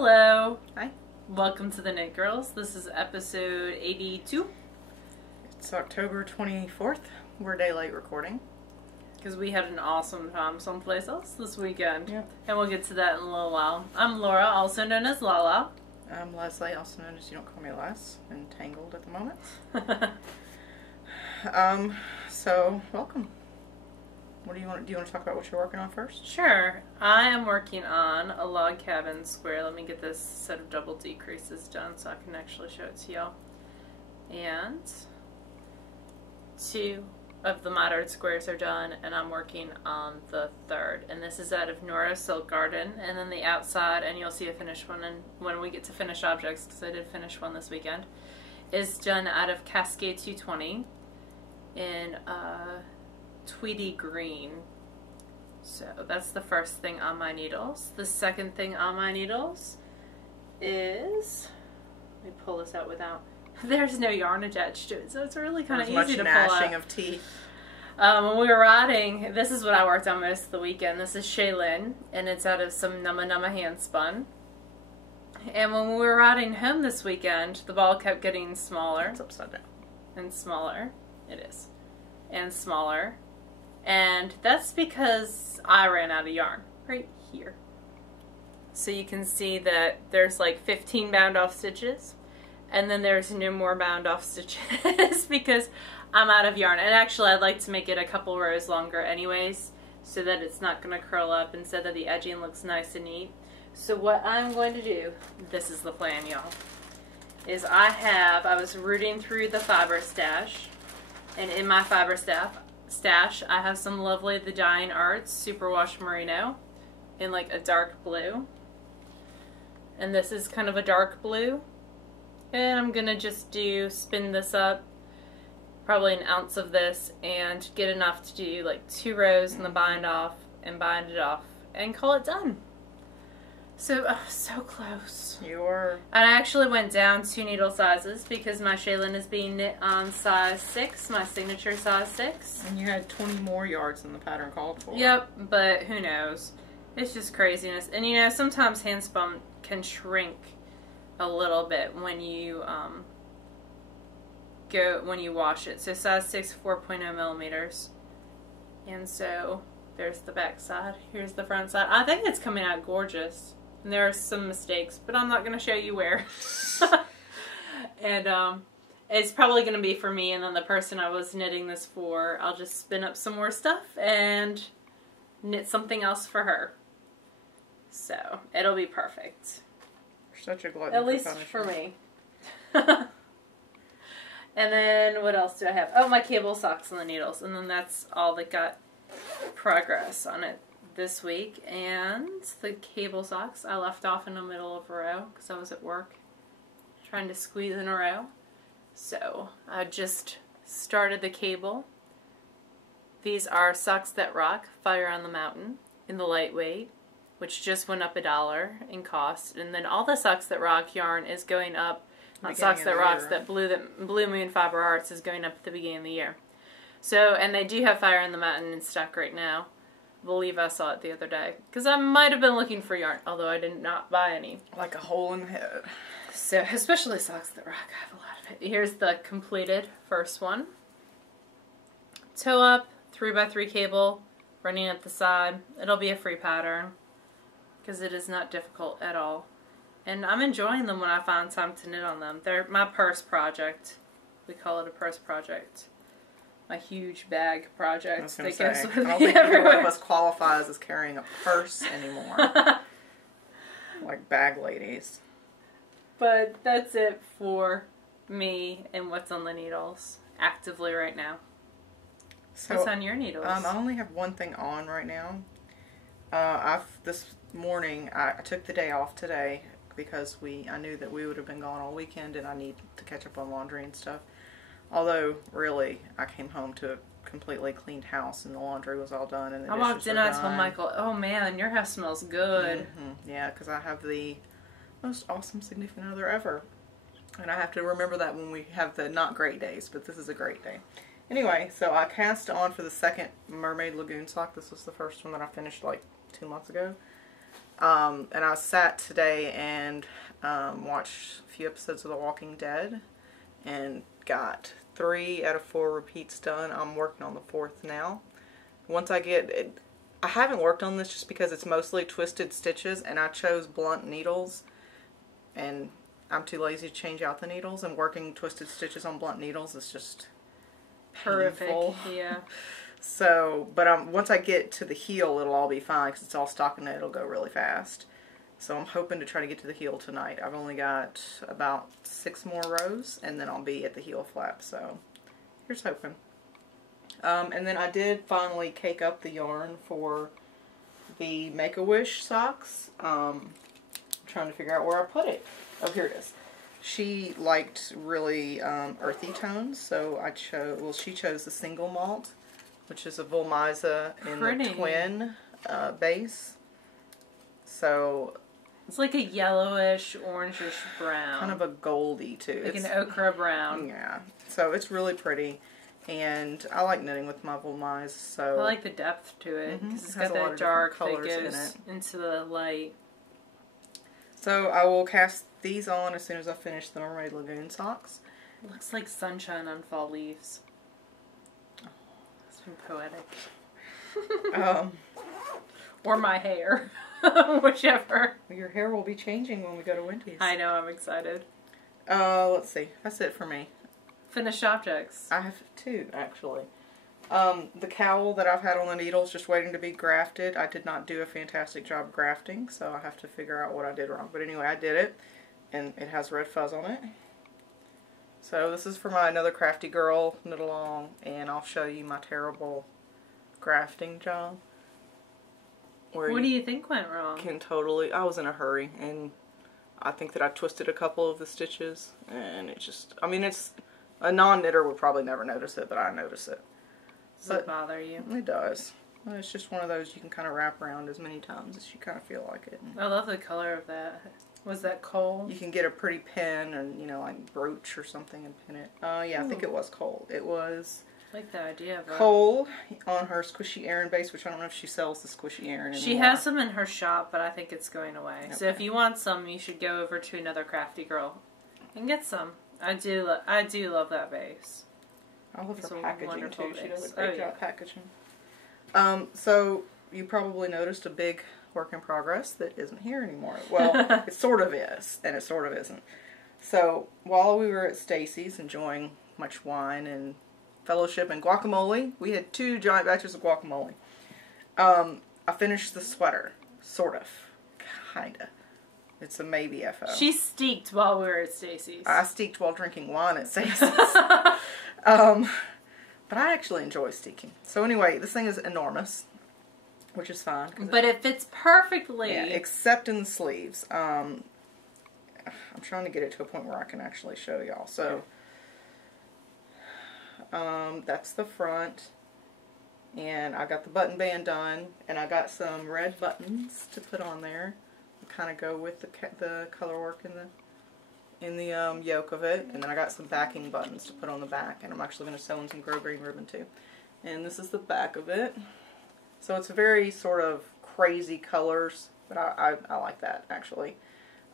Hello. Hi. Welcome to the Knit Girls. This is episode 82. It's October 24th. We're a day late recording. Because we had an awesome time someplace else this weekend. Yep. And we'll get to that in a little while. I'm Laura, also known as Lala. I'm Leslie, also known as You Don't Call Me Les, entangled at the moment. So, welcome. What do you want to talk about what you're working on first? Sure. I am working on a log cabin square. Let me get this set of double decreases done so I can actually show it to y'all. And 2 of the moderate squares are done, and I'm working on the 3rd. And this is out of Nora Silk Garden, and then the outside, and you'll see a finished one and when we get to finished objects, because I did finish one this weekend, is done out of Cascade 220 in Tweedy Green. So that's the first thing on my needles. The second thing on my needles is, let me pull this out without, there's no yarn attached to it, so it's really kind of easy to pull out. Gnashing of teeth. When we were riding, this is what I worked on most of the weekend. This is Shaylin, and it's out of some Numma Numma hand spun. And when we were riding home this weekend, the ball kept getting smaller. It's upside down. And smaller. It is. And smaller. And that's because I ran out of yarn right here. So you can see that there's like 15 bound off stitches, and then there's no more bound off stitches because I'm out of yarn. And actually I'd like to make it a couple rows longer anyways, so that it's not going to curl up and so that the edging looks nice and neat. So what I'm going to do, this is the plan, y'all, is I was rooting through the fiber stash, and in my fiber stash I have some lovely The Dying Arts Superwash Merino in like a dark blue, and this is kind of a dark blue, and I'm gonna just spin this up, probably an ounce of this, and get enough to do like 2 rows in the bind off and bind it off and call it done. So, so close. You were. And I actually went down 2 needle sizes because my Shaylin is being knit on size 6, my signature size 6. And you had 20 more yards than the pattern called for. Yep, but who knows? It's just craziness. And you know, sometimes hand spun can shrink a little bit when you wash it. So size 6, 4.0 millimeters. And so there's the back side. Here's the front side. I think it's coming out gorgeous. And there are some mistakes, but I'm not going to show you where. And it's probably going to be for me, and then the person I was knitting this for, I'll just spin up some more stuff and knit something else for her. So it'll be perfect. You're such a glutton. At least for me. And then what else do I have? Oh, my cable socks and the needles. And then that's all that got progress on it this week. And the cable socks I left off in the middle of a row because I was at work trying to squeeze in a row. So I just started the cable. These are Socks That Rock Fire on the Mountain in the lightweight, which just went up $1 in cost. And then all the Socks That Rock yarn is going up. Not Socks That Rocks, that Blue Moon Fiber Arts is going up at the beginning of the year. So, and they do have Fire on the Mountain in stock right now. I believe I saw it the other day. Because I might have been looking for yarn, although I did not buy any. Like a hole in the head. So, especially Socks That Rock, I have a lot of it. Here's the completed first one. Toe up, 3x3 cable, running at the side. It'll be a free pattern, because it is not difficult at all. And I'm enjoying them when I find time to knit on them. They're my purse project. We call it a purse project. My huge bag project that goes with me everywhere. I don't think either one of us qualifies as carrying a purse anymore. Like bag ladies. But that's it for me and what's on the needles actively right now. So, what's on your needles? I only have one thing on right now. This morning I took the day off today because I knew that we would have been gone all weekend, and I need to catch up on laundry and stuff. Although, really, I came home to a completely cleaned house, and the laundry was all done, and the dishes I walked in and I told Michael, "Oh man, your house smells good." Mm-hmm. Yeah, because I have the most awesome significant other ever, and I have to remember that when we have the not great days, but this is a great day. Anyway, so I cast on for the second Mermaid Lagoon sock. This was the first one that I finished like 2 months ago. And I sat today and watched a few episodes of The Walking Dead and got 3 out of 4 repeats done. I'm working on the 4th now. Once I get it, I haven't worked on this just because it's mostly twisted stitches, and I chose blunt needles, and I'm too lazy to change out the needles, and working twisted stitches on blunt needles is just painful. Horrific, yeah. So, but once I get to the heel, it'll all be fine because it's all stockinette. It'll go really fast. So I'm hoping to try to get to the heel tonight. I've only got about 6 more rows, and then I'll be at the heel flap. So here's hoping. And then I did finally cake up the yarn for the Make-A-Wish socks. I'm trying to figure out where I put it. Oh, here it is. She liked really earthy tones, so she chose the single malt, which is a Volmiza in the twin base. So it's like a yellowish, orangish brown. Kind of a goldy too. Like an ochre brown. Yeah. So it's really pretty. And I like knitting with my Volmiza, so I like the depth to it because it's got that dark that goes into the light. So I will cast these on as soon as I finish the Mermaid Lagoon socks. It looks like sunshine on fall leaves. Oh, it's been poetic. Or my hair. Whichever. Your hair will be changing when we go to Wendy's. I know, I'm excited. Let's see. That's it for me. Finished objects. I have 2, actually. The cowl that I've had on the needles just waiting to be grafted. I did not do a fantastic job grafting, so I have to figure out what I did wrong. But anyway, I did it, and it has red fuzz on it. So this is for my Another Crafty Girl knit along, and I'll show you my terrible grafting job. What do you think went wrong? I was in a hurry, and I think that I twisted a couple of the stitches, and it just, I mean, it's, a non-knitter would probably never notice it, but I notice it. Does it bother you? It does. Well, it's just one of those you can kind of wrap around as many times as you kind of feel like it. I love the color of that. Was that coal? You can get a pretty pin and, like brooch or something and pin it. Yeah, I think it was coal. It was... I like the idea of it. Coal on her Squishy Erin base, which I don't know if she sells the Squishy Erin anymore. She has some in her shop, but I think it's going away. Okay. So if you want some, you should go over to Another Crafty Girl and get some. I do love that base. I love her packaging too. She does a great job packaging. So you probably noticed a big work in progress that isn't here anymore. Well, it sort of is, and it sort of isn't. So while we were at Stacy's enjoying much wine and fellowship and guacamole, we had 2 giant batches of guacamole. I finished the sweater, sort of, kinda. It's a maybe FO. She steeked while we were at Stacy's. I steeked while drinking wine at Stacy's. But I actually enjoy steeking. So anyway, this thing is enormous, which is fine. But it fits perfectly. Yeah, except in the sleeves. I'm trying to get it to a point where I can actually show y'all. So, that's the front. And I got the button band done. And I got some red buttons to put on there. Kind of go with the color work in the yoke of it. And then I got some backing buttons to put on the back, and I'm actually going to sew in some grosgrain ribbon too. And this is the back of it. So it's very sort of crazy colors, but I like that actually.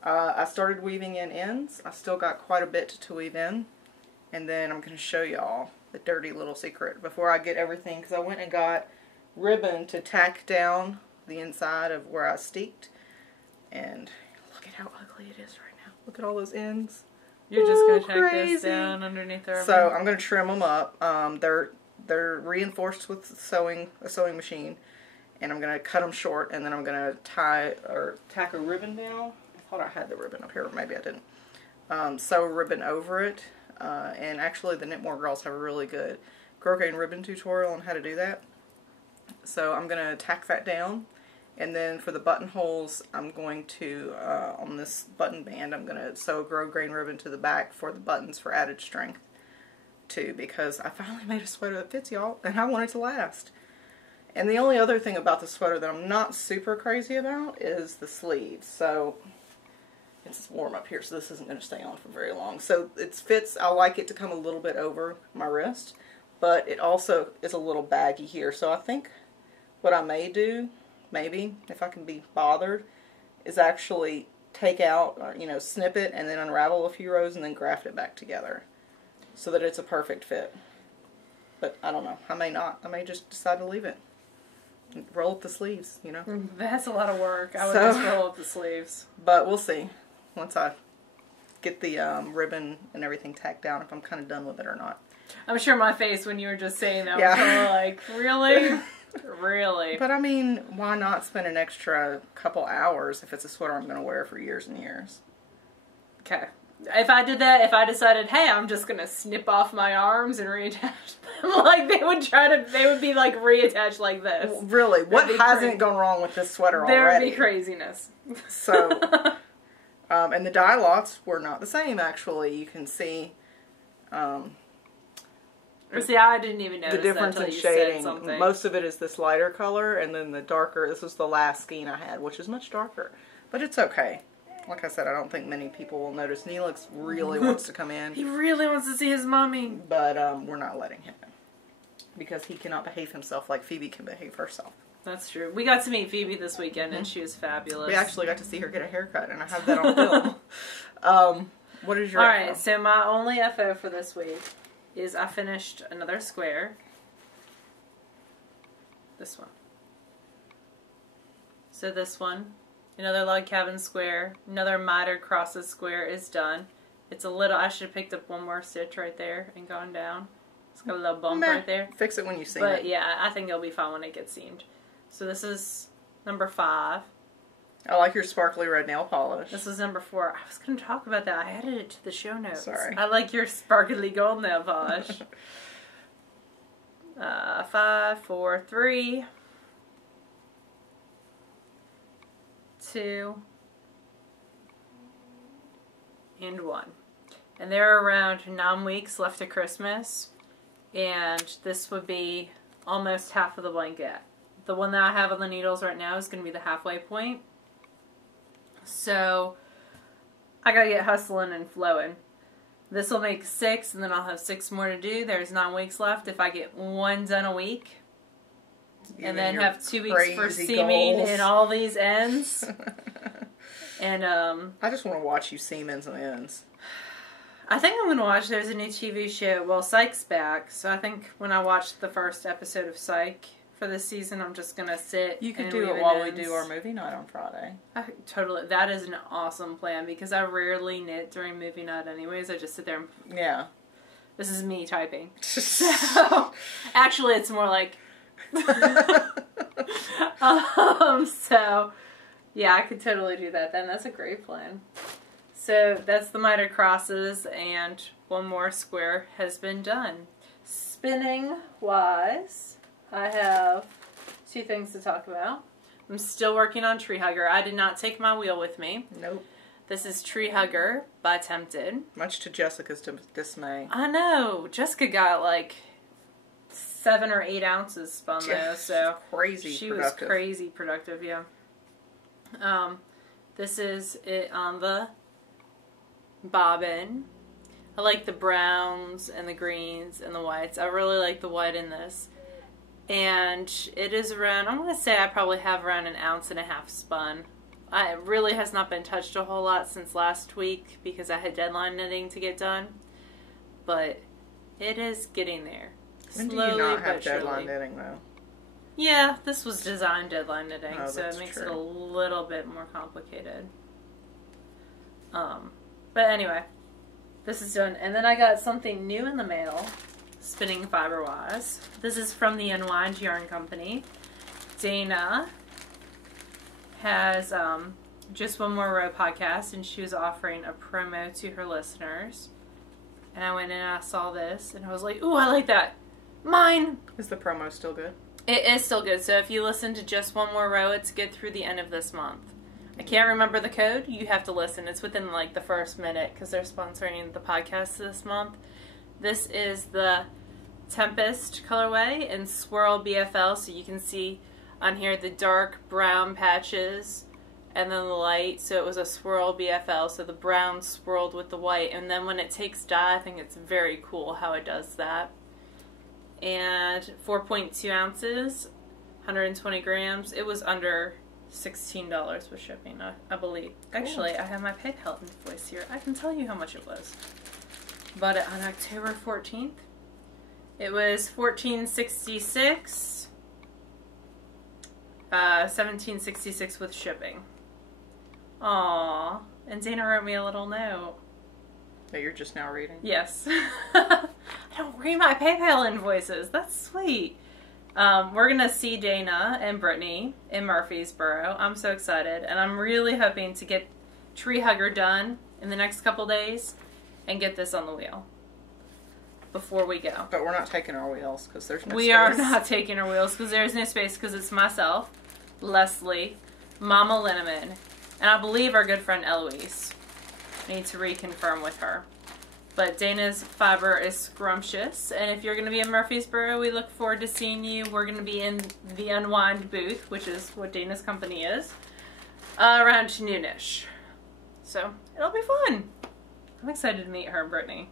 I started weaving in ends. I still got quite a bit to weave in, and then I'm going to show y'all the dirty little secret before I get everything, because I went and got ribbon to tack down the inside of where I steeked. And look at how ugly it is right now. Look at all those ends. You're just going to tack this down underneath our So I'm going to trim them up. They're reinforced with a sewing machine. And I'm going to cut them short. And then I'm going to tack a ribbon down. I thought I had the ribbon up here. Maybe I didn't. Sew a ribbon over it. And actually the Knitmore girls have a really good grosgrain ribbon tutorial on how to do that. So I'm going to tack that down. And then for the buttonholes, I'm going to, on this button band, I'm going to sew a grosgrain ribbon to the back for the buttons for added strength, too, because I finally made a sweater that fits, y'all, and I want it to last. And the only other thing about the sweater that I'm not super crazy about is the sleeves. So, it's warm up here, so this isn't going to stay on for very long. So, it fits, I like it to come a little bit over my wrist, but it also is a little baggy here. So, I think what I may do, maybe, if I can be bothered, is actually take out, snip it and then unravel a few rows and then graft it back together so that it's a perfect fit. But I don't know. I may not. I may just decide to leave it. Roll up the sleeves, That's a lot of work. I would just roll up the sleeves. But we'll see once I get the ribbon and everything tacked down if I'm kind of done with it or not. I'm sure my face when you were just saying that was kind of like, really? Really? But I mean, why not spend an extra couple hours if it's a sweater I'm going to wear for years and years? Okay. If I did that, if I decided, hey, I'm just going to snip off my arms and reattach them, like they would be like reattached like this. Well, really? What hasn't gone wrong with this sweater already? There would be craziness. So, and the dye lots were not the same actually. You can see, see, I didn't even notice the difference that in you shading. said something. Most of it is this lighter color, and then the darker. This was the last skein I had, which is much darker, but it's okay. Like I said, I don't think many people will notice. Neelix really wants to come in. He really wants to see his mommy. But we're not letting him in. Because he cannot behave himself like Phoebe can behave herself. That's true. We got to meet Phoebe this weekend, and she was fabulous. We actually got to see her get a haircut, and I have that on film. What is your FO? Alright, so my only FO for this week is I finished another square. This one. So this one. Another log cabin square, another mitered crosses square is done. It's a little, I should have picked up one more stitch right there and gone down. It's got a little bump right there. Fix it when you seam it. But it. yeah, I think it'll be fine when it gets seamed. So this is number 5. I like your sparkly red nail polish. This is number 4. I was going to talk about that. I added it to the show notes. Sorry. I like your sparkly gold nail polish. 5, 4, 3. 2 and 1. And there are around 9 weeks left to Christmas, and this would be almost half of the blanket. The one that I have on the needles right now is going to be the halfway point. So I gotta get hustling and flowing. This will make 6, and then I'll have 6 more to do. There's 9 weeks left. If I get 1 done a week, and then have 2 weeks for seaming and all these ends. And I just want to watch you seam ends and ends. I think I'm going to watch, there's a new TV show, well, Psych's back, so I think when I watch the first episode of Psych for this season, I'm just going to sit. You could do it while we do our movie night on Friday. Totally, that is an awesome plan, because I rarely knit during movie night anyways. I just sit there and... Yeah. This is me typing. So, actually, it's more like... So, yeah, I could totally do that then. That's a great plan. So, that's the mitered crosses, and 1 more square has been done. Spinning-wise, I have 2 things to talk about. I'm still working on Tree Hugger. I did not take my wheel with me. Nope. This is Tree Hugger by Tempted. Much to Jessica's dismay. I know. Jessica got like 7 or 8 ounces spun though, so she was crazy productive. Yeah. This is it on the bobbin. I like the browns and the greens and the whites. I really like the white in this, and it is around, I'm gonna say I probably have around 1.5 ounces spun. It really has not been touched a whole lot since last week because I had deadline knitting to get done, but it is getting there. When do you not have deadline knitting though? Yeah, this was design deadline knitting, so it makes true. it a little bit more complicated. But anyway, this is done. And then I got something new in the mail, spinning fiber-wise. This is from the Unwind Yarn Company. Dana has Just One More Row podcast, and she was offering a promo to her listeners. And I went in and I saw this, and I was like, ooh, I like that. Mine! Is the promo still good? It is still good. So if you listen to Just One More Row, it's good through the end of this month. I can't remember the code. You have to listen. It's within like the first minute because they're sponsoring the podcast this month. This is the Tempest colorway in Swirl BFL. So you can see on here the dark brown patches and then the light. So it was a Swirl BFL. So the brown swirled with the white. And then when it takes dye, I think it's very cool how it does that. And 4.2 ounces, 120 grams. It was under $16 with shipping, I believe. Actually, I have my PayPal invoice here. I can tell you how much it was. Bought it on October 14th. It was $14.66. $17.66 with shipping. Aww. And Dana wrote me a little note. That you're just now reading? Yes. I don't read my PayPal invoices. That's sweet. We're going to see Dana and Brittany in Murfreesboro. I'm so excited. And I'm really hoping to get Tree Hugger done in the next couple days and get this on the wheel before we go. But we're not taking our wheels because there's no space. We are not taking our wheels because there's no space because it's myself, Leslie, Mama Linneman, and I believe our good friend Eloise. I need to reconfirm with her. But Dana's fiber is scrumptious, and if you're going to be in Murfreesboro, we look forward to seeing you. We're going to be in the Unwind booth, which is what Dana's company is, around noonish. So, it'll be fun. I'm excited to meet her and Brittany.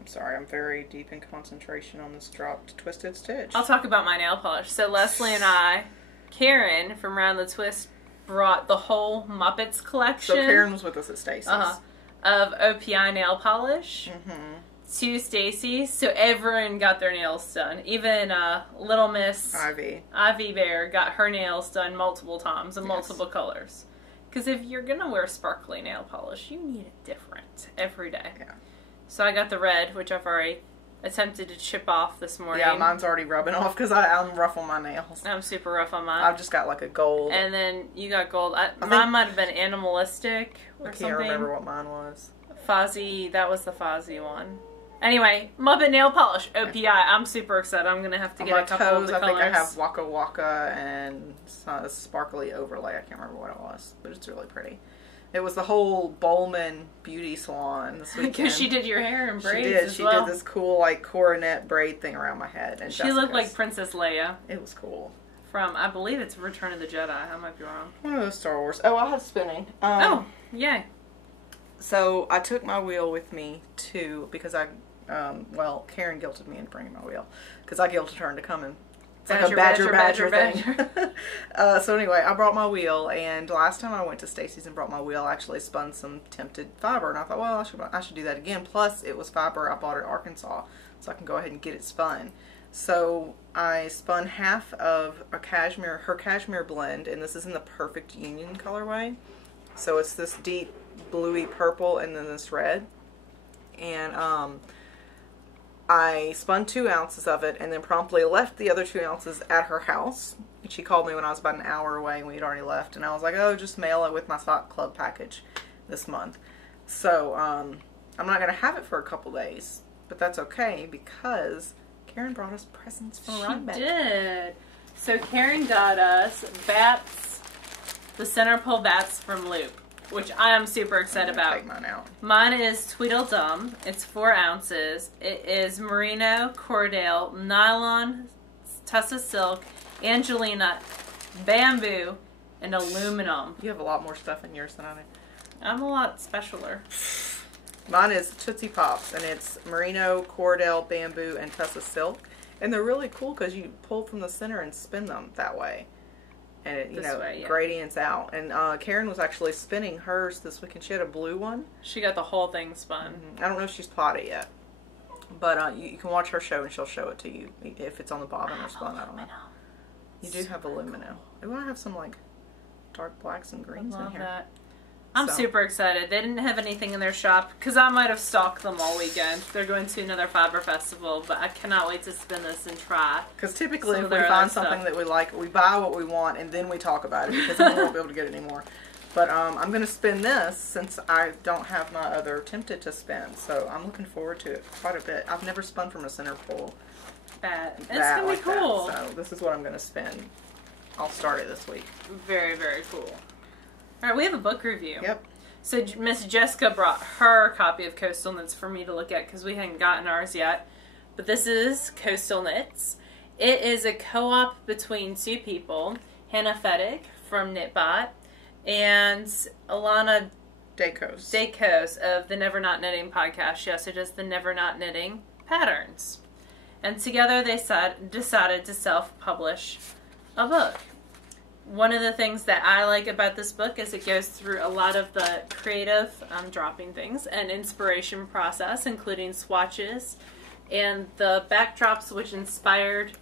I'm sorry, I'm very deep in concentration on this dropped twisted stitch. I'll talk about my nail polish. So Leslie and I, Karen from Round the Twist, brought the whole Muppets collection. So Karen was with us at Stacy's. Of OPI nail polish to Stacy's. So everyone got their nails done. Even Little Miss Ivy Bear got her nails done multiple times in multiple colors. Because if you're going to wear sparkly nail polish, you need it different every day. Yeah. So I got the red, which I've already attempted to chip off this morning. Yeah, mine's already rubbing off because I'm rough on my nails. I'm super rough on mine. I've just got like a gold. And then you got gold. Mine might have been animalistic or something. I can't remember what mine was. Fozzie, that was the Fozzie one. Anyway, Muppet nail polish, OPI. I'm super excited. I'm going to have to get a couple of the colors. I think I have Waka Waka and a sparkly overlay. I can't remember what it was, but it's really pretty. It was the whole Bowman beauty salon this weekend. Because she did your hair in braids. She did this cool like coronet braid thing around my head. And she looked like Princess Leia. It was cool. From, I believe it's Return of the Jedi. I might be wrong. One of those Star Wars. Oh, I have spinning. Oh, yay. So I took my wheel with me too because Karen guilted me into bringing my wheel because I guilted her into coming. It's like a badger thing. So anyway, I brought my wheel, and last time I went to Stacy's and brought my wheel, I actually spun some tinted fiber, and I thought, well, I should do that again. Plus, it was fiber I bought at Arkansas, so I can go ahead and get it spun. So I spun half of her cashmere blend, and this is in the Perfect Union colorway. So it's this deep bluey purple and then this red, and I spun 2 ounces of it and then promptly left the other 2 ounces at her house. And she called me when I was about an hour away and we had already left. And I was like, oh, just mail it with my Sock Club package this month. So I'm not going to have it for a couple days. But that's okay because Karen brought us presents from Rhinebeck. She did. So Karen got us bats, the center pole bats from Loop, which I am super excited about. Take mine out. Mine is Tweedledum. It's 4 ounces. It is merino, cordale, nylon, tussa silk, angelina, bamboo, and aluminum. You have a lot more stuff in yours than I do. I'm a lot specialer. Mine is Tootsie Pops, and it's merino, cordale, bamboo, and tussa silk. And they're really cool because you pull from the center and spin them that way. And it, gradients out. And Karen was actually spinning hers this weekend. She had a blue one. She got the whole thing spun. I don't know if she's plotted it yet. But you can watch her show and she'll show it to you. If it's on the bobbin or spun, I don't know. You do have aluminum. Cool. I have some like dark blacks and greens in here. That. I'm super excited. They didn't have anything in their shop because I might have stalked them all weekend. They're going to another fiber festival, but I cannot wait to spin this and try. Because typically if we find something that we like, we buy what we want and then we talk about it because then we won't be able to get it anymore. But I'm going to spin this since I don't have my other Tempted to spin. So I'm looking forward to it quite a bit. I've never spun from a center pole. It's going to be cool. So this is what I'm going to spin. I'll start it this week. Very, very cool. All right, we have a book review. Yep. So Miss Jessica brought her copy of Coastal Knits for me to look at because we hadn't gotten ours yet. But this is Coastal Knits. It is a co-op between 2 people, Hannah Fettig from Knitbot and Alana Dacos of the Never Not Knitting podcast. She also does the Never Not Knitting patterns. And together they decided to self-publish a book. One of the things that I like about this book is it goes through a lot of the creative, dropping things, and inspiration process, including swatches and the backdrops which inspired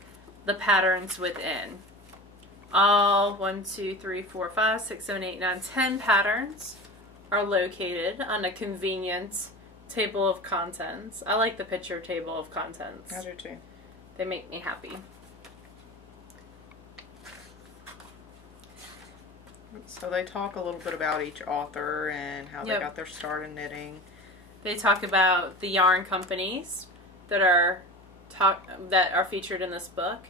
the patterns within. All 1, 2, 3, 4, 5, 6, 7, 8, 9, 10 patterns are located on a convenient table of contents. I like the picture table of contents. I do too. They make me happy. So they talk a little bit about each author and how they got their start in knitting. They talk about the yarn companies that are featured in this book.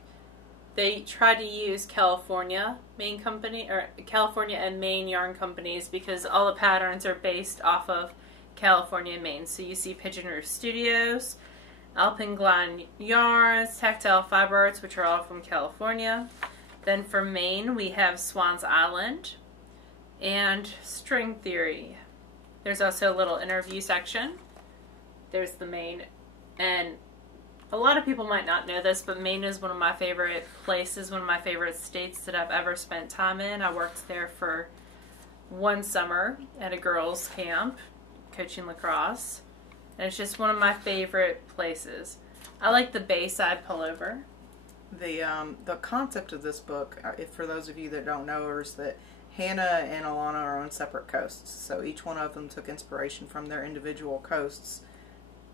They try to use California and Maine yarn companies because all the patterns are based off of California and Maine. So you see Pigeon Roof Studios, Alpengline Yarns, Tactile Fiber Arts, which are all from California. Then from Maine, we have Swan's Island and String Theory. There's also a little interview section. There's the Maine. And a lot of people might not know this, but Maine is one of my favorite places, one of my favorite states that I've ever spent time in. I worked there for one summer at a girls' camp, coaching lacrosse. And it's just one of my favorite places. I like the Bayside pullover. The concept of this book, for those of you that don't know, is that Hannah and Alana are on separate coasts. So each one of them took inspiration from their individual coasts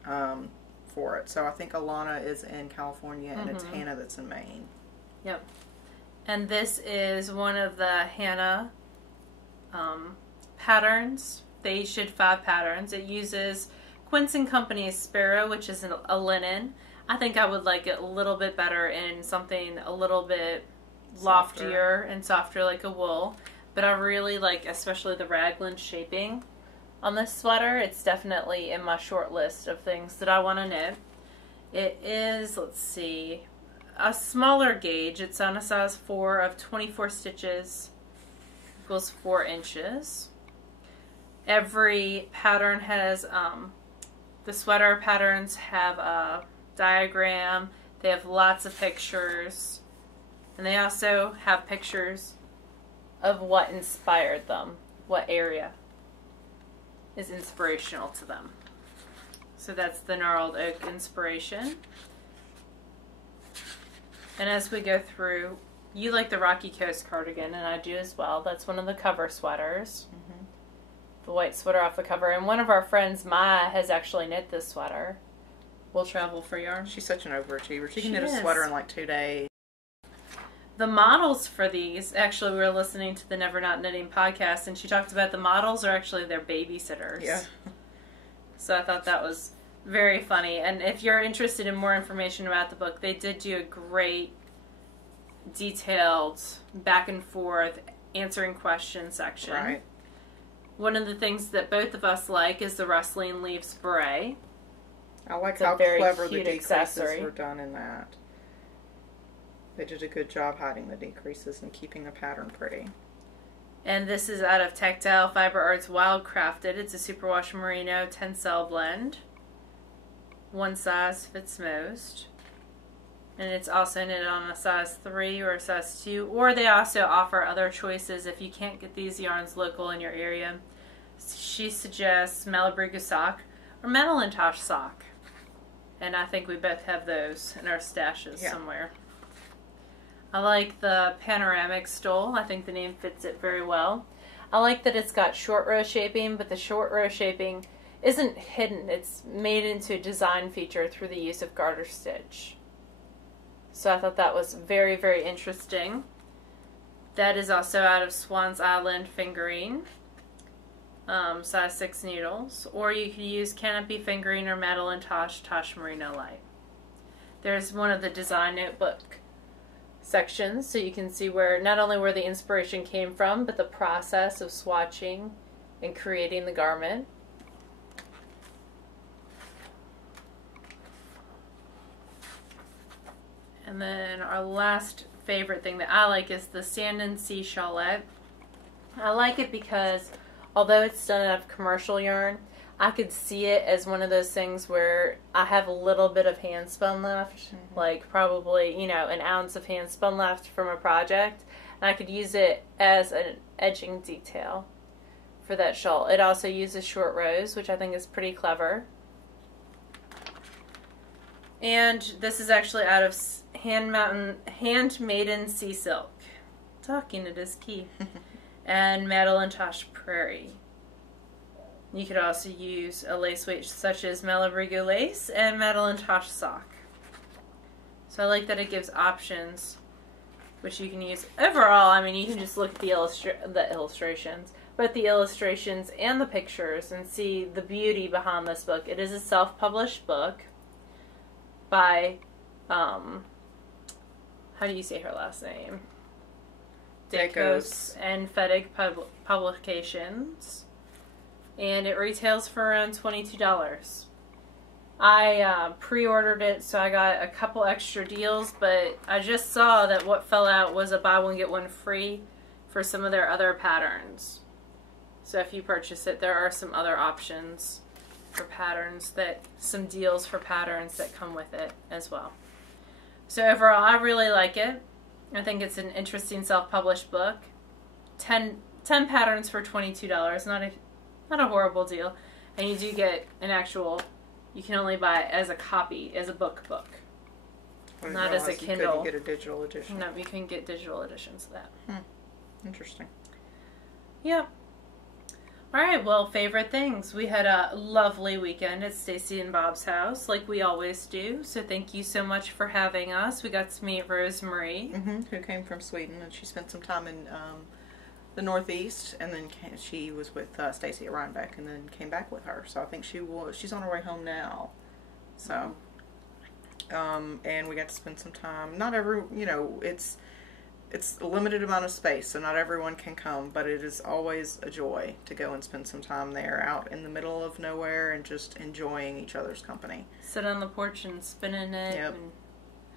for it. So I think Alana is in California and it's Hannah that's in Maine. Yep. And this is one of the Hannah patterns. They issued 5 patterns. It uses Quince & Company's Sparrow, which is a linen. I think I would like it a little bit better in something a little bit loftier and softer like a wool. But I really like especially the raglan shaping on this sweater. It's definitely in my short list of things that I want to knit. It is, let's see, a smaller gauge. It's on a size 4 of 24 stitches equals 4 inches. Every pattern has, the sweater patterns have a diagram. They have lots of pictures. And they also have pictures of what inspired them, what area is inspirational to them. So that's the Gnarled Oak inspiration. And as we go through, you like the Rocky Coast cardigan, and I do as well. That's one of the cover sweaters. The white sweater off the cover. And one of our friends, Maya, has actually knit this sweater. We'll travel for yarn. She's such an overachiever. She can knit a sweater in like 2 days. The models for these, actually we were listening to the Never Not Knitting podcast, and she talked about the models are actually their babysitters. Yeah. So I thought that was very funny. And if you're interested in more information about the book, they did do a great detailed back and forth answering questions section. Right. One of the things that both of us like is the rustling leaves beret. I like how clever the decreases were done in that. They did a good job hiding the decreases and keeping the pattern pretty. And this is out of Tactile Fiber Arts Wildcrafted. It's a superwash merino tencel blend. One size fits most. And it's also knitted on a size 3 or a size 2. Or they also offer other choices if you can't get these yarns local in your area. She suggests Malabrigo sock or Madelintosh sock. And I think we both have those in our stashes somewhere. I like the panoramic stole. I think the name fits it very well. I like that it's got short row shaping, but the short row shaping isn't hidden. It's made into a design feature through the use of garter stitch. So I thought that was very, very interesting. That is also out of Swan's Island fingering, size 6 needles. Or you could use Canopy fingering or Madelintosh Tosh Merino Light. There's one of the design notebook sections, so you can see where not only where the inspiration came from, but the process of swatching and creating the garment. And then our last favorite thing that I like is the Sand and Sea Shawlette. I like it because although it's done out of commercial yarn, I could see it as one of those things where I have a little bit of hand spun left, like probably, you know, an ounce of hand spun left from a project. And I could use it as an edging detail for that shawl. It also uses short rows, which I think is pretty clever. And this is actually out of handmaiden sea silk. Talking it is key. And Madeline-Tosh Prairie. You could also use a lace weight such as Malabrigo lace and Madeline-Tosh sock. So I like that it gives options which you can use. Overall, I mean, you can just look at the illustrations, but the illustrations and the pictures and see the beauty behind this book. It is a self-published book by, how do you say her last name? Dacos and Fedig Publications. And it retails for around $22. I pre-ordered it, so I got a couple extra deals, but I just saw that what fell out was a buy one get one free for some of their other patterns. So if you purchase it, there are some other options for patterns, some deals for patterns that come with it as well. So overall, I really like it. I think it's an interesting self-published book. 10 patterns for $22, not a horrible deal. And you do get an actual, you can only buy it as a copy, as a book. Not as a Kindle. You couldn't get a digital edition. No, you can get digital editions of that. Interesting. Yep. Alright, well, favorite things. We had a lovely weekend at Stacy and Bob's house, like we always do. So thank you so much for having us. We got to meet Rosemary. Who came from Sweden, and she spent some time in the Northeast, and then she was with Stacy at Rhinebeck, and then came back with her. So I think she's on her way home now. So, and we got to spend some time. Not every, it's a limited amount of space, so not everyone can come, but it is always a joy to go and spend some time there out in the middle of nowhere and just enjoying each other's company. Sit on the porch and spin in it and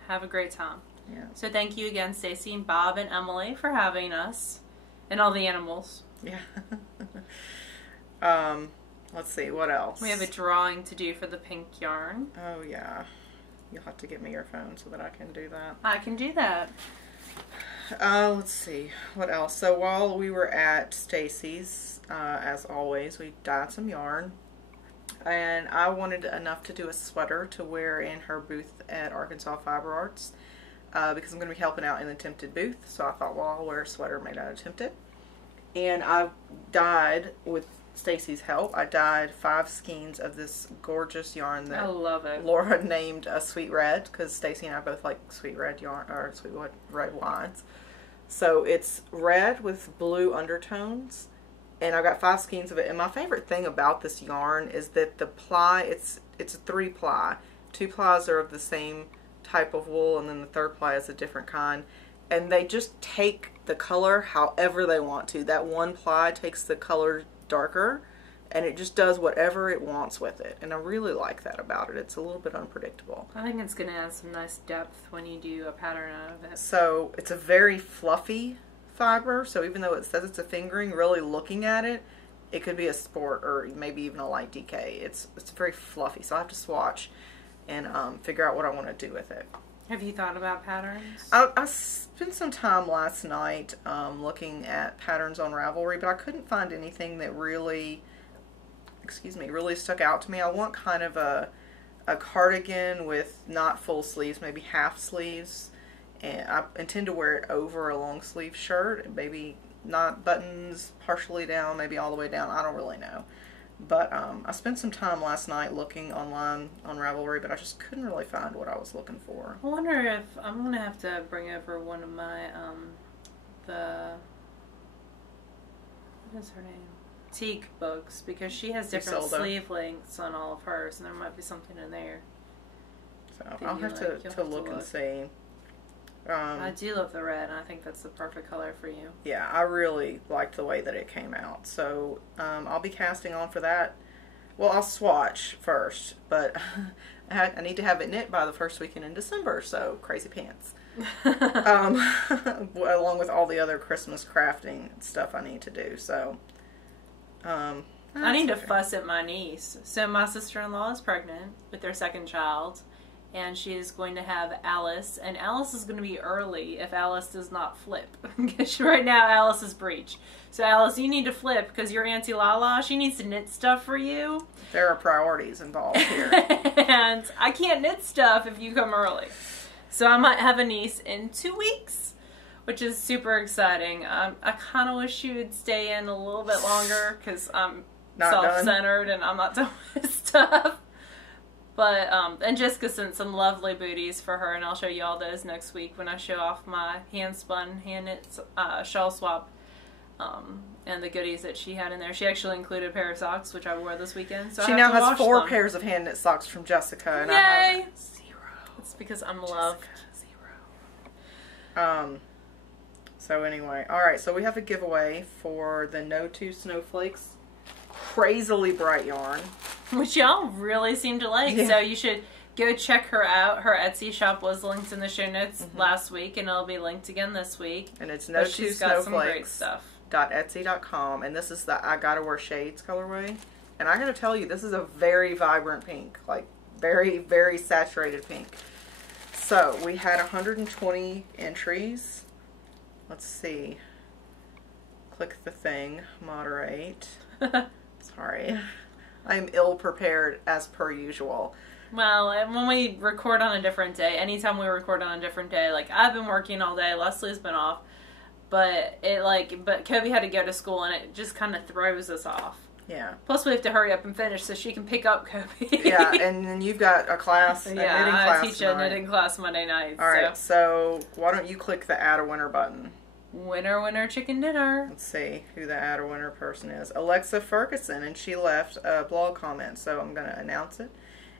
have a great time. Yeah. So thank you again, Stacy and Bob and Emily, for having us and all the animals. Yeah. Let's see, what else? We have a drawing to do for the pink yarn. Oh, yeah. You'll have to give me your phone so that I can do that. I can do that. Let's see, what else? So while we were at Stacy's, as always, we dyed some yarn. And I wanted enough to do a sweater to wear in her booth at Arkansas Fiber Arts. Because I'm going to be helping out in the Tempted booth. So I thought, well, I'll wear a sweater made out of Tempted. And I dyed, with Stacy's help, I dyed 5 skeins of this gorgeous yarn that I love it. Laura named Sweet Red, because Stacy and I both like sweet red yarn, or sweet red wines. So it's red with blue undertones, and I got 5 skeins of it. And my favorite thing about this yarn is that the ply, it's a 3 ply. 2 plies are of the same type of wool, and then the 3rd ply is a different kind. And they just take the color however they want to. That 1 ply takes the color darker, and it just does whatever it wants with it. And I really like that about it. It's a little bit unpredictable. I think it's going to add some nice depth when you do a pattern out of it. So it's a very fluffy fiber. So even though it says it's a fingering, really looking at it, it could be a sport or maybe even a light DK. It's very fluffy. So I have to swatch and figure out what I want to do with it. Have you thought about patterns? I spent some time last night looking at patterns on Ravelry, but I couldn't find anything that really stuck out to me. I want kind of a cardigan with not full sleeves, maybe half sleeves, and I intend to wear it over a long sleeve shirt, and maybe not buttons partially down, maybe all the way down. I don't really know. But I spent some time last night looking online on Ravelry, but I just couldn't really find what I was looking for. I wonder if I'm going to have to bring over one of my, what is her name? Teak books, because she has different sleeve lengths on all of hers, and there might be something in there. So I'll have to look and see. I do love the red, and I think that's the perfect color for you. Yeah, I really liked the way that it came out. So I'll be casting on for that. Well, I'll swatch first, but I need to have it knit by the first weekend in December, so crazy pants. Along with all the other Christmas crafting stuff I need to do. So I need to fuss at my niece. So my sister-in-law is pregnant with their 2nd child, and she is going to have Alice, and Alice is going to be early if Alice does not flip. Because right now Alice is breech. So Alice, you need to flip because your Auntie Lala, she needs to knit stuff for you. There are priorities involved here. And I can't knit stuff if you come early. So I might have a niece in 2 weeks, which is super exciting. I kind of wish she would stay in a little bit longer because I'm self-centered and I'm not done with stuff. But, and Jessica sent some lovely booties for her, and I'll show you all those next week when I show off my hand-spun, hand-knit shawl swap, and the goodies that she had in there. She actually included a pair of socks, which I wore this weekend, so she now has 4 pairs of hand-knit socks from Jessica, and Yay! I have 0. It's because I'm loved. 0. So anyway, alright, so we have a giveaway for the No 2 Snowflakes crazily bright yarn, which y'all really seem to like. Yeah. So you should go check her out. Her Etsy shop was linked in the show notes last week, and it'll be linked again this week. And it's No 2 Snowflakes. .etsy.com, and this is the I Gotta Wear Shades colorway. And I gotta tell you, this is a very vibrant pink, like very, very saturated pink. So we had 120 entries. Let's see. Click the thing, moderate. Sorry. I'm ill prepared as per usual. Well, when we record on a different day, anytime we record on a different day, like I've been working all day, Leslie's been off, but Kobe had to go to school and it just kind of throws us off. Yeah. Plus we have to hurry up and finish so she can pick up Kobe. Yeah, and then you've got a class, a knitting class I teach a knitting class Monday night. Alright, so why don't you click the Add a Winner button? Winner, winner, chicken dinner. Let's see who the Add a Winner person is. Alexa Ferguson, and she left a blog comment, so I'm going to announce it.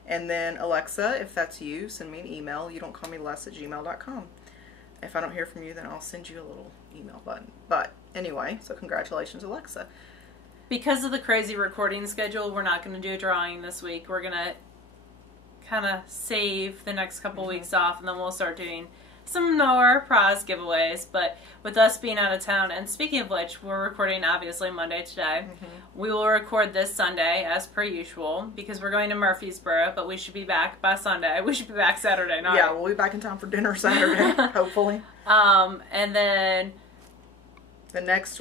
And then, Alexa, if that's you, send me an email. You don't call me Les@gmail.com. If I don't hear from you, then I'll send you a little email button. But anyway, so congratulations, Alexa. Because of the crazy recording schedule, we're not going to do a drawing this week. We're going to kind of save the next couple weeks off, and then we'll start doing some more prize giveaways. But with us being out of town, and speaking of which, we're recording obviously Monday today. We will record this Sunday as per usual because we're going to Murfreesboro, but we should be back by Sunday. We should be back Saturday night. Yeah, we'll be back in time for dinner Saturday, hopefully. And then the next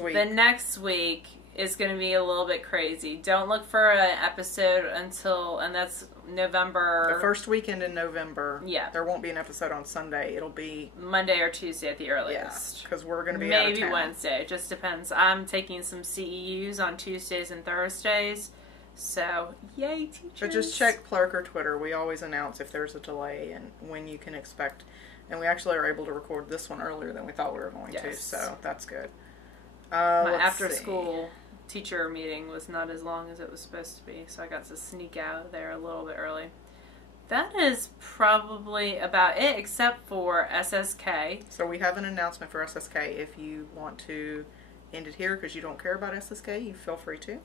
week is going to be a little bit crazy. Don't look for an episode until, and that's November. The first weekend in November. Yeah. There won't be an episode on Sunday. It'll be Monday or Tuesday at the earliest. Yeah, because we're going to be out of town. Maybe Wednesday. It just depends. I'm taking some CEUs on Tuesdays and Thursdays. So, yay, teachers. So just check Plurk or Twitter. We always announce if there's a delay and when you can expect. And we actually are able to record this one earlier than we thought we were going to. So, that's good. My after school teacher meeting was not as long as it was supposed to be, so I got to sneak out there a little bit early. That is probably about it, except for SSK. So we have an announcement for SSK. If you want to end it here because you don't care about SSK, you feel free to.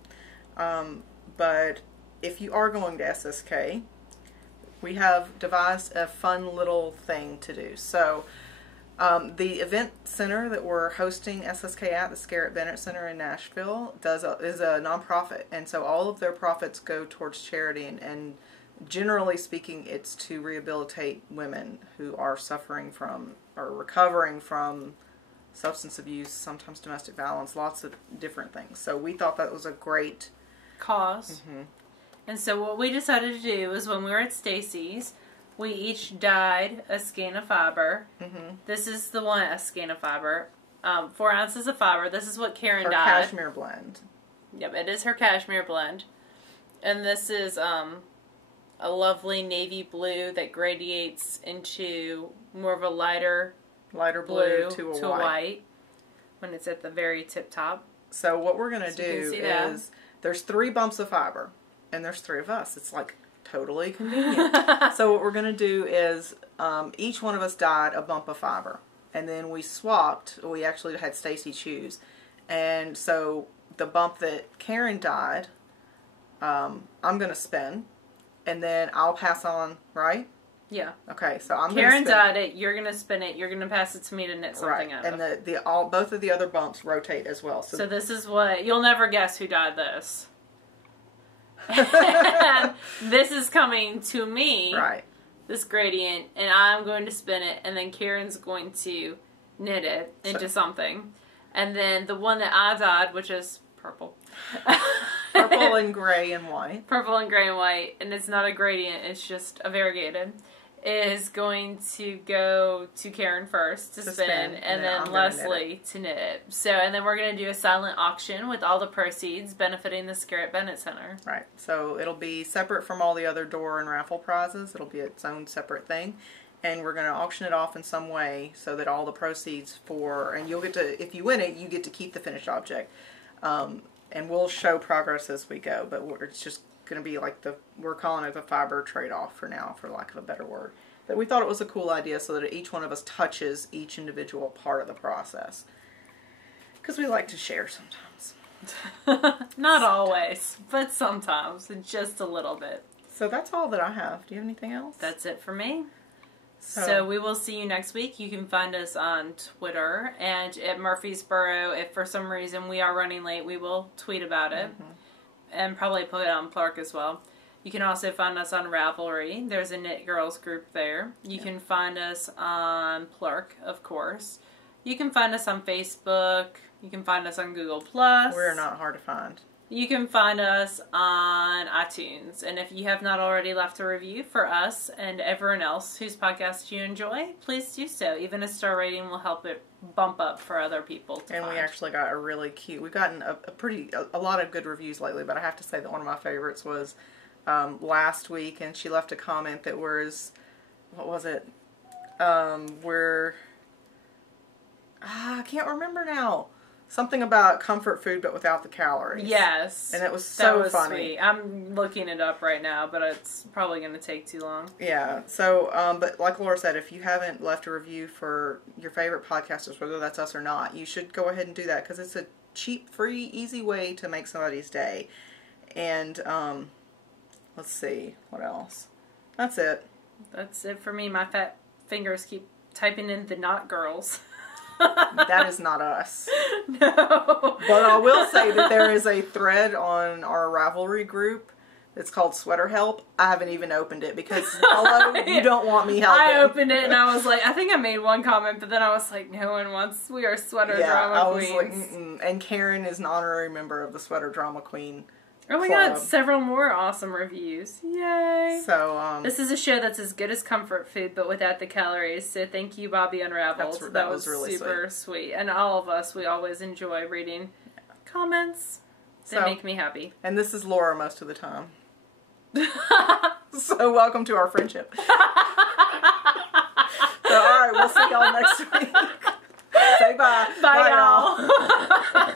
But if you are going to SSK, we have devised a fun little thing to do. So the event center that we're hosting SSK at, the Scarrett Bennett Center in Nashville, is a nonprofit, and so all of their profits go towards charity, and generally speaking, it's to rehabilitate women who are suffering from or recovering from substance abuse, sometimes domestic violence, lots of different things. So we thought that was a great cause. And so what we decided to do is when we were at Stacy's, we each dyed a skein of fiber. This is the one, a skein of fiber. 4 ounces of fiber. This is what Karen dyed. Her cashmere blend. Yep, it is her cashmere blend. And this is a lovely navy blue that gradiates into more of a lighter blue to a white when it's at the very tip top. So what we're going to do is there's 3 bumps of fiber and there's 3 of us. It's like totally convenient. So what we're going to do is each one of us dyed a bump of fiber, and then we swapped. We actually had Stacy choose, and so the bump that Karen dyed, I'm going to spin, and then I'll pass on, right? Yeah. Okay, so Karen dyed it, you're going to spin it, you're going to pass it to me to knit something out of. And both of the other bumps rotate as well. So this is what, you'll never guess who dyed this. This is coming to me. Right. this gradient, and I'm going to spin it, and then Karen's going to knit it into something. And then the one that I dyed, which is purple. Purple and gray and white. Purple and gray and white, and it's not a gradient, it's just a variegated, is going to go to Karen first to spin, and then Leslie to knit it. So, and then we're going to do a silent auction with all the proceeds benefiting the Scarlett Bennett Center. Right. So it'll be separate from all the other door and raffle prizes. It'll be its own separate thing. And we're going to auction it off in some way so that all the proceeds and you'll get to, if you win it, you get to keep the finished object. And we'll show progress as we go, but it's just going to be like we're calling it the fiber trade-off for now, for lack of a better word. But we thought it was a cool idea so that each one of us touches each individual part of the process. Because we like to share sometimes. Not always, but sometimes, just a little bit. So that's all that I have. Do you have anything else? That's it for me. So we will see you next week. You can find us on Twitter and at Murfreesboro. If for some reason we are running late, we will tweet about it and probably put it on Plurk as well. You can also find us on Ravelry. There's a Knit Girls group there. You can find us on Plurk, of course. You can find us on Facebook. You can find us on Google+. We're not hard to find. You can find us on iTunes. And if you have not already left a review for us and everyone else whose podcast you enjoy, please do so. Even a star rating will help it bump up for other people to find. We actually got a really cute, we've gotten a lot of good reviews lately, but I have to say that one of my favorites was last week, and she left a comment that was, what was it? I can't remember now. Something about comfort food, but without the calories. Yes. And it was so funny. Sweet. I'm looking it up right now, but it's probably going to take too long. Yeah. So, but like Laura said, if you haven't left a review for your favorite podcasters, whether that's us or not, you should go ahead and do that, because it's a cheap, free, easy way to make somebody's day. And, let's see, what else? That's it. That's it for me. My fat fingers keep typing in TheKnitGirlls. That is not us. No. But I will say that there is a thread on our Ravelry group that's called Sweater Help. I haven't even opened it because, hello, you don't want me helping. I opened it and I was like, I think I made one comment, but then I was like, no one wants, we are Sweater Drama Queens. I was like, And Karen is an honorary member of the Sweater Drama Queen Oh my god, several more awesome reviews. Yay. So, this is a show that's as good as comfort food, but without the calories. So thank you, Bobby Unraveled. That was really super sweet. And all of us, we always enjoy reading comments. They make me happy. And this is Laura most of the time. So welcome to our friendship. So alright, we'll see y'all next week. Say bye. Bye y'all.